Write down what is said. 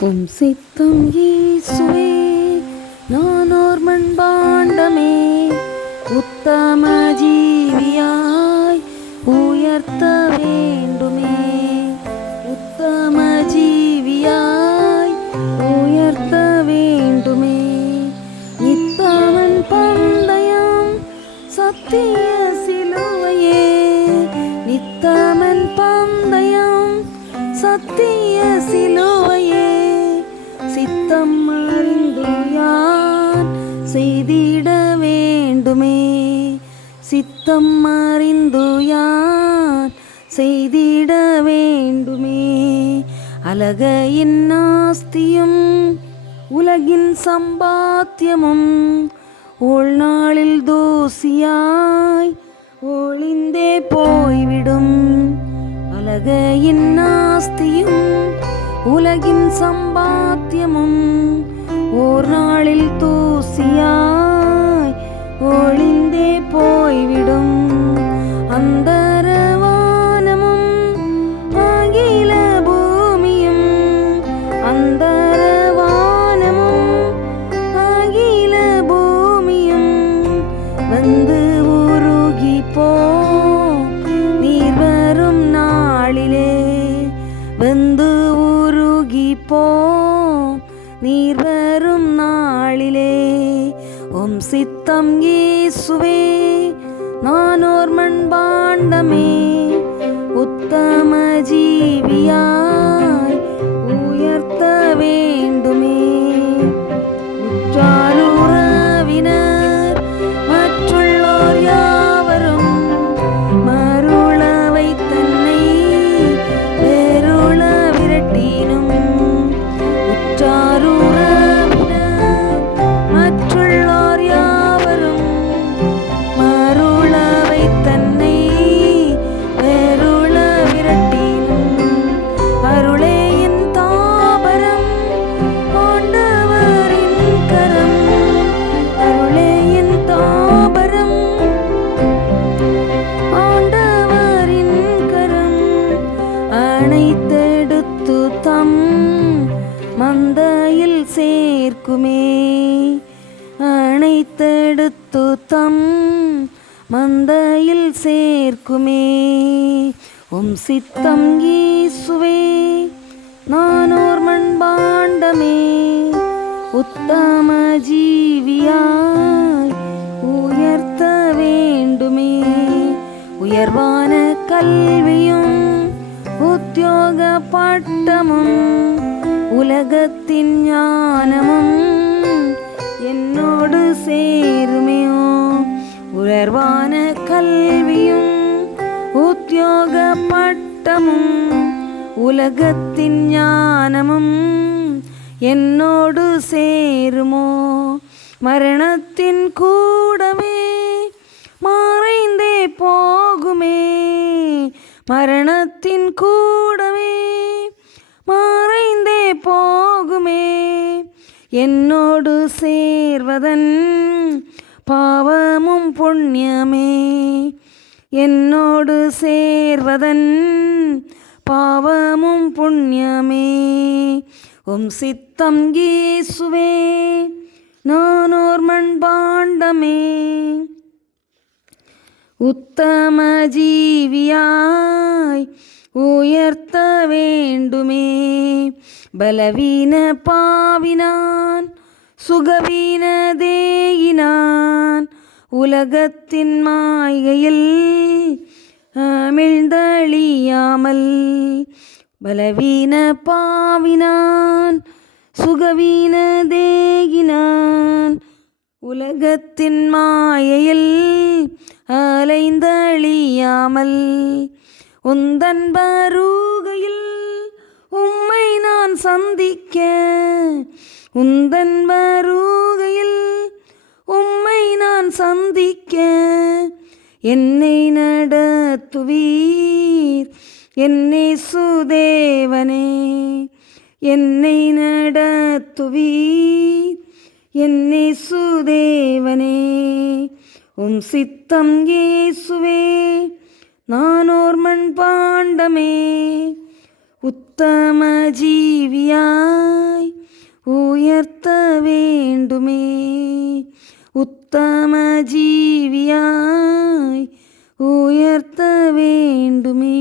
உம் சித்தம் ஈசுவே நானோர் மண்பாண்டமே. உத்தம ஜீவியாய் உயர்த்த வேண்டுமே. உத்தம ஜீவியாய் உயர்த்த வேண்டுமே. இத்தவன் பந்தயம் சத்திய சிலுவையே. நித்தமன் பந்தயம் சத்திய சிலுவையே. சித்தம் அறிந்து யான் செய்திட வேண்டுமே. சித்தம் அறிந்து யான் செய்திட வேண்டுமே. அழகையின் நாஸ்தியும் உலகின் சம்பாத்தியமும் உள்நாளில் தோசியாய் ஒளிந்தே போய்விடும். அழகையின் நாஸ்தியும் உலகின் சம்பாத்தியமும் ஓர் நாளில் தூசியாய் ஒளிந்தே போய்விடும். வந்து உருகி போ நீர் வரும் நாளிலே. உம் சித்தம் இயேசுவே நானோர் மண்பாண்டமே. அணைத்தெடுத்து தம் மந்தையில் சேர்க்குமே. அணைத்தெடுத்து தம் மந்தையில் சேர்க்குமே. உம் சித்தம் ஈசுவே நானூர் மண்பாண்டமே. உத்தம ஜீவியாய் உயர்த்த வேண்டுமே. உயர்வான கல்வி பட்டமும் உலகத்தின் ஞானமும் என்னோடு சேருமையோ? உயர்வான கல்வியும் உத்தியோக பட்டமும் உலகத்தின் ஞானமும் என்னோடு சேருமோ? மரணத்தின் கூடவே மறைந்தே போகுமே. மரணத்தின் கூடவே மறைந்தே போகுமே. என்னோடு சேர்வதன் பாவமும் புண்ணியமே. என்னோடு சேர்வதன் பாவமும் புண்ணியமே. உம் சித்தம் கீசுவே நானோர் மண்பாண்டமே. உத்தம ஜீவியாய் உயர்த்த வேண்டுமே. பலவீன பாவினான் சுகவீன தேயினான். உலகத்தின் மாயையில் அமிழ்ந்தழியாமல் பலவீன பாவினான் சுகவீன தேகினான் உலகத்தின் மாயையில் அலைந்தழியாமல். உந்தன் வருகையில் உம்மை நான் சந்திக்க உந்தன் வருகையில் உம்மை நான் சந்திக்க. என்னை நடத்துவீர் என்னை சுதேவனே. என்னை நடத்துவீர் என்னை சுதேவனே. உம் சித்தம் இயேசுவே நானோ மண் பாண்டமே உத்தம ஜீவியாய் உயர்த்த வேண்டுமே உத்தம ஜீவியாய் உயர்த்த வேண்டுமே